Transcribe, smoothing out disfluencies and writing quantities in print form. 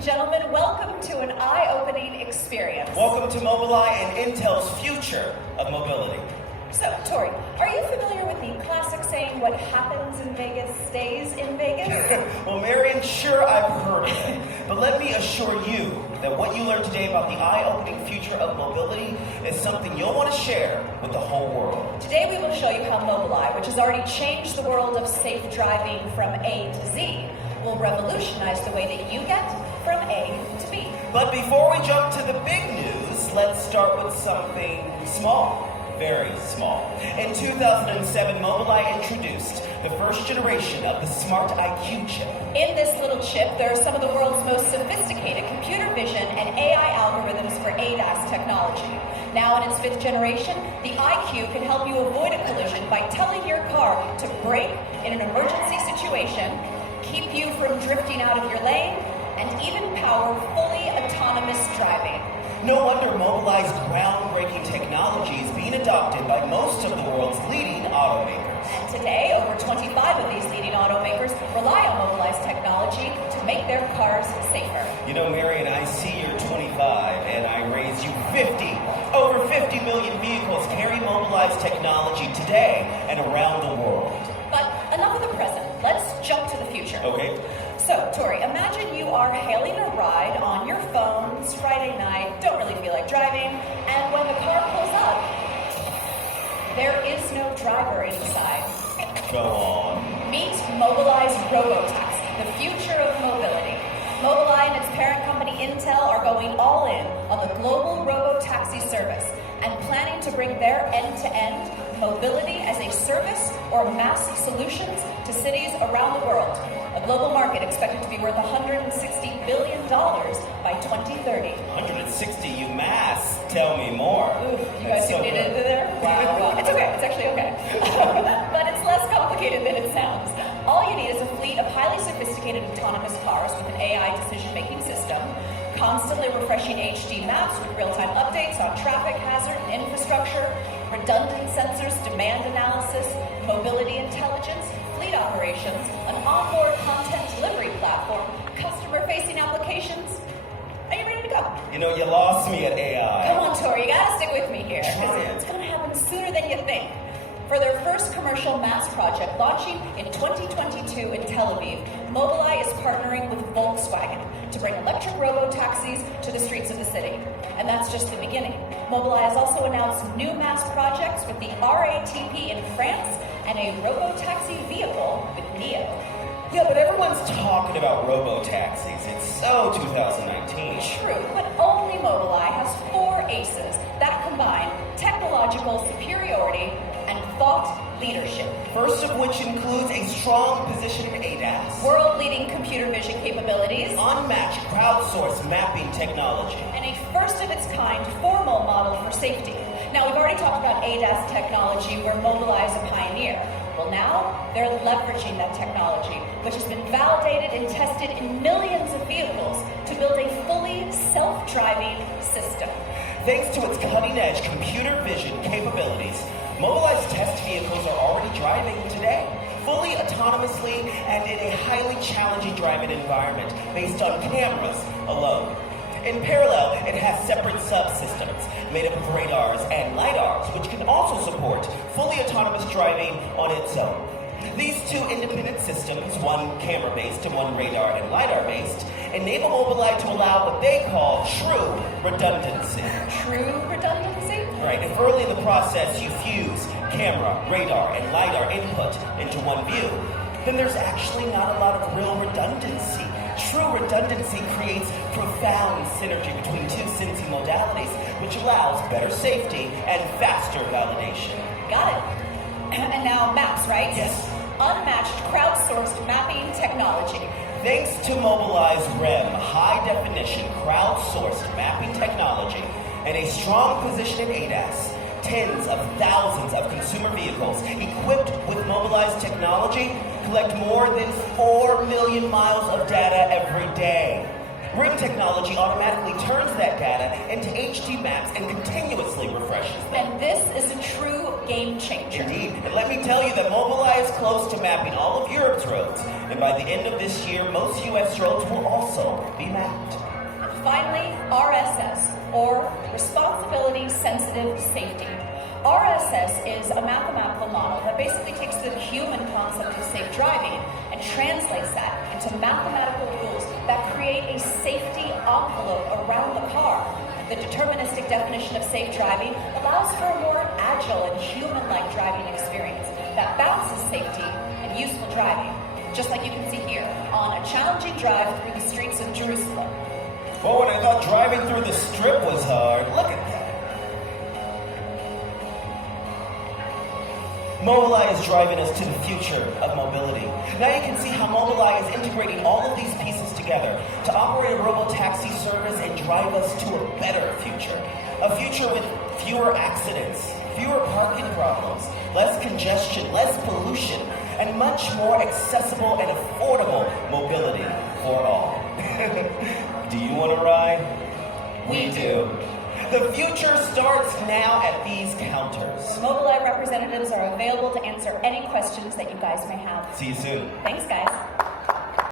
and gentlemen, welcome to an eye-opening experience. Welcome to Mobileye and Intel's future of mobility. So, Tori, are you familiar with the classic saying, what happens in Vegas stays in Vegas? Well, Marion, sure, I've heard of it. But let me assure you that what you learned today about the eye-opening future of mobility is something you'll want to share with the whole world. Today we will show you how Mobileye, which has already changed the world of safe driving from A to Z, will revolutionize the way that you get from A to B. But before we jump to the big news, let's start with something small. Very small. In 2007, Mobileye introduced the first generation of the Smart IQ chip. In this little chip, there are some of the world's most sophisticated computer vision and AI algorithms for ADAS technology. Now in its fifth generation, the IQ can help you avoid a collision by telling your car to brake in an emergency situation, keep you from drifting out of your lane, and even power fully autonomous driving. No wonder Mobileye's groundbreaking technology is being adopted by most of the world's leading automakers. And today, over 25 of these leading automakers rely on Mobileye's technology to make their cars safer. You know, Marion, I see you're 25 and I raise you 50. Over 50 million vehicles carry Mobileye's technology today and around the world. But enough of the present. Let's jump to the future. Okay. So, Tori, imagine you are hailing a ride on your phone. It's Friday night, don't really feel like driving, and when the car pulls up, there is no driver inside. Go on. Meet Mobileye's Robotaxi, the future of mobility. Mobileye and its parent company Intel are going all in on the global Robotaxi service and planning to bring their end-to-end mobility as a service or mass solutions to cities around the world. A global market expected to be worth $160 billion by 2030. 160, you mass. Tell me more. Ooh, you guys see what I did there? Wow. It's okay. It's actually okay. But it's less complicated than it sounds. All you need is a fleet of highly sophisticated autonomous cars with an AI decision-making system, constantly refreshing HD maps with real-time updates on traffic, hazard, and infrastructure, redundant sensors, demand analysis, mobility intelligence, fleet operations, an onboard content delivery platform, customer-facing applications. Are you ready to go? You know, you lost me at AI. Come on, Tori, you gotta stick with me here. Try it. It's gonna happen sooner than you think. For their first commercial mass project launching in 2022 in Tel Aviv, Mobileye is partnering with Volkswagen to bring electric robo-taxis to the streets of the city. And that's just the beginning. Mobileye has also announced new mass projects with the RATP in France and a robo-taxi vehicle with NIO. Yeah, but everyone's talking about robo-taxis. It's so 2019. True, but only Mobileye has 4 aces that combine technological superiority and thought leadership. First of which includes a strong position in ADAS, World-leading computer vision capabilities, unmatched crowdsourced mapping technology, and a first-of-its-kind formal model for safety. Now, we've already talked about ADAS technology where Mobileye is a pioneer. Well, now they're leveraging that technology, which has been validated and tested in millions of vehicles to build a fully self-driving system. Thanks to its cutting-edge computer vision capabilities, Mobileye's test vehicles are already driving today, fully autonomously and in a highly challenging driving environment based on cameras alone. In parallel, it has separate subsystems made up of radars and lidars, which can also support fully autonomous driving on its own. These 2 independent systems, one camera-based and one radar and lidar-based, enable Mobileye to allow what they call true redundancy. True redundancy? Right, if early in the process you fuse camera, radar, and lidar input into one view, then there's actually not a lot of real redundancy. True redundancy creates profound synergy between 2 sensing modalities, which allows better safety and faster validation. Got it. And now maps, right? Yes. Unmatched crowdsourced mapping technology. Thanks to Mobileye's REM high-definition crowdsourced mapping technology and a strong position in ADAS, tens of thousands of consumer vehicles equipped with Mobileye's technology collect more than 4 million miles of data every day. REM technology automatically turns that data into HD maps and continuously refreshes them. And this is a true game changer. Indeed. And let me tell you that Mobileye is close to mapping all of Europe's roads And by the end of this year, most U.S. roads will also be mapped. Finally, RSS, or Responsibility Sensitive Safety. RSS is a mathematical model that basically takes the human concept of safe driving and translates that into mathematical rules that create a safety envelope around the car. The deterministic definition of safe driving allows for a more agile and human-like driving experience that balances safety and useful driving, just like you can see here on a challenging drive through the streets of Jerusalem. Oh, and I thought driving through the strip was hard. Look at that. Mobileye is driving us to the future of mobility. Now you can see how Mobileye is integrating all of these pieces together to operate a robo-taxi service and drive us to a better future. A future with fewer accidents, fewer parking problems, less congestion, less pollution, and much more accessible and affordable mobility for all. Do you want to ride? We do. The future starts now at these counters. Mobileye representatives are available to answer any questions that you guys may have. See you soon. Thanks, guys.